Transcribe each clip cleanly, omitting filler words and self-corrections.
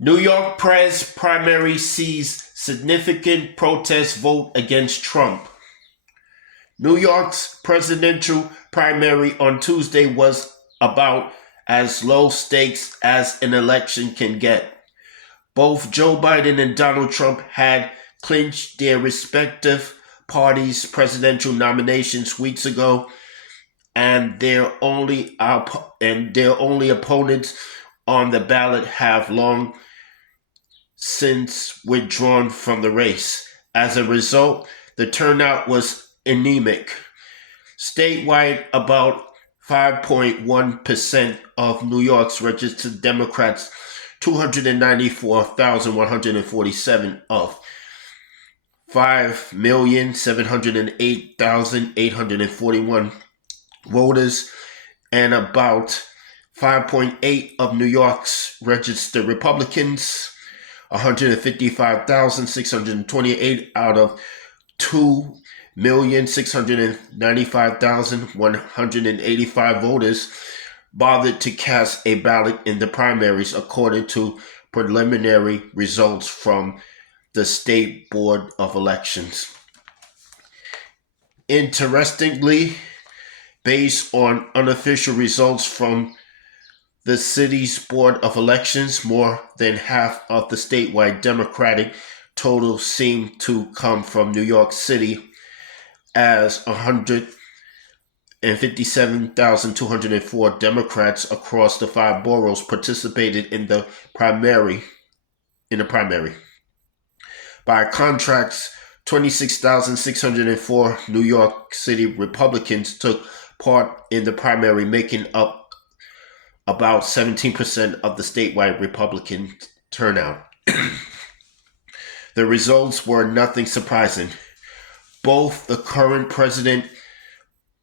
New York prez primary sees significant protest vote against Trump. New York's presidential primary on Tuesday was about as low stakes as an election can get. Both Joe Biden and Donald Trump had clinched their respective parties' presidential nominations weeks ago, and their only opponents on the ballot have long since withdrawn from the race. As a result, the turnout was anemic. Statewide, about 5.1% of New York's registered Democrats, 294,147 of 5,708,841 voters, and about 5.8 of New York's registered Republicans, 155,628 out of 2,695,185 voters bothered to cast a ballot in the primaries, according to preliminary results from the State Board of Elections. Interestingly, based on unofficial results from the city's Board of Elections, more than half of the statewide Democratic total seemed to come from New York City, as 157,204 Democrats across the five boroughs participated in the primary. By contrast, 26,604 New York City Republicans took part in the primary, making up about 17% of the statewide Republican turnout. The results were nothing surprising. Both the current President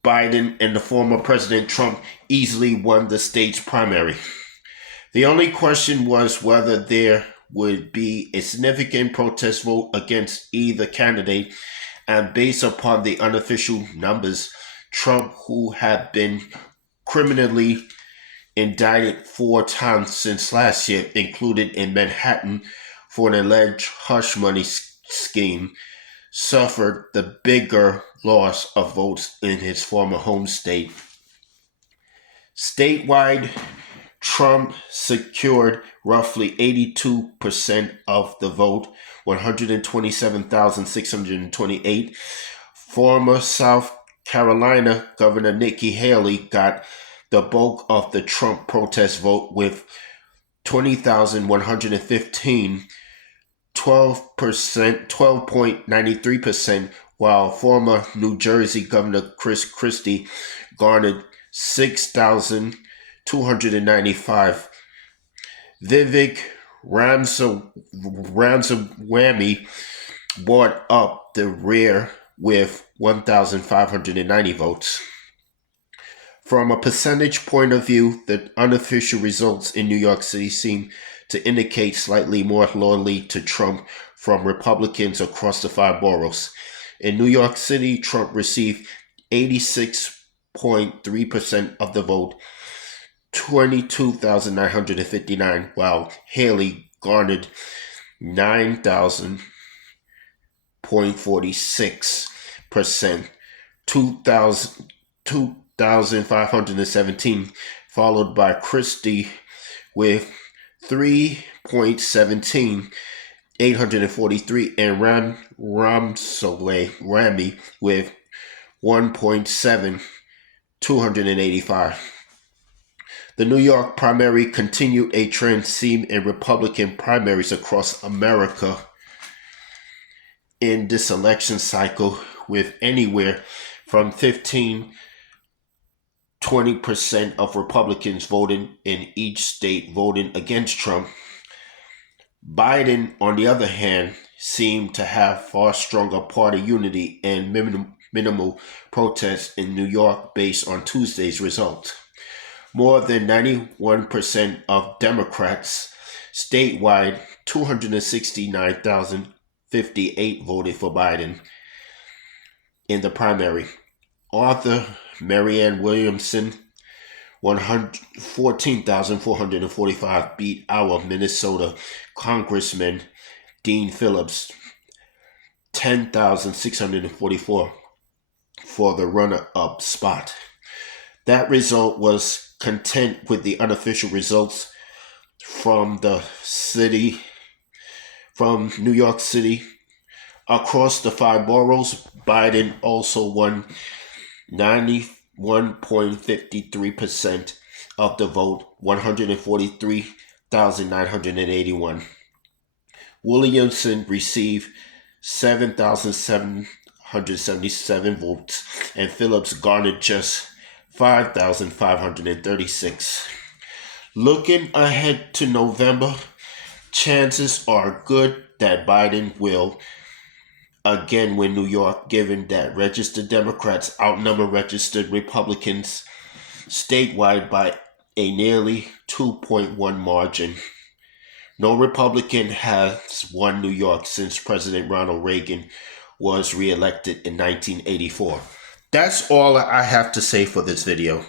Biden and the former President Trump easily won the state's primary. The only question was whether there would be a significant protest vote against either candidate, and based upon the unofficial numbers, Trump, who had been criminally indicted 4 times since last year, included in Manhattan for an alleged hush money scheme, suffered the bigger loss of votes in his former home state. Statewide, Trump secured roughly 82% of the vote, 127,628. Former South Carolina Governor Nikki Haley got the bulk of the Trump protest vote with 20,115, 12.93%, while former New Jersey Governor Chris Christie garnered 6,295. Vivek Ramaswamy brought up the rear with 1,590 votes. From a percentage point of view, the unofficial results in New York City seem to indicate slightly more loyalty to Trump from Republicans across the five boroughs. In New York City, Trump received 86.3% of the vote, 22,959, while Haley garnered 9,000.46%, 2,517, followed by Christie with 3.17, 843, and Ramaswamy with 1.7, 285. The New York primary continued a trend seen in Republican primaries across America in this election cycle, with anywhere from 20% of Republicans voting in each state voting against Trump. Biden, on the other hand, seemed to have far stronger party unity and minimal protests in New York based on Tuesday's results. More than 91% of Democrats statewide, 269,058 voted for Biden in the primary. Author Marianne Williamson 14,445 beat our Minnesota Congressman Dean Phillips 10,644 for the runner-up spot. That result was content with the unofficial results from New York City. Across the 5 boroughs, Biden also won 91.53% of the vote, 143,981. Williamson received 7,777 votes, and Phillips garnered just 5,536. Looking ahead to November, chances are good that Biden will again win New York, given that registered Democrats outnumber registered Republicans statewide by a nearly 2.1 margin. No Republican has won New York since President Ronald Reagan was reelected in 1984. That's all I have to say for this video.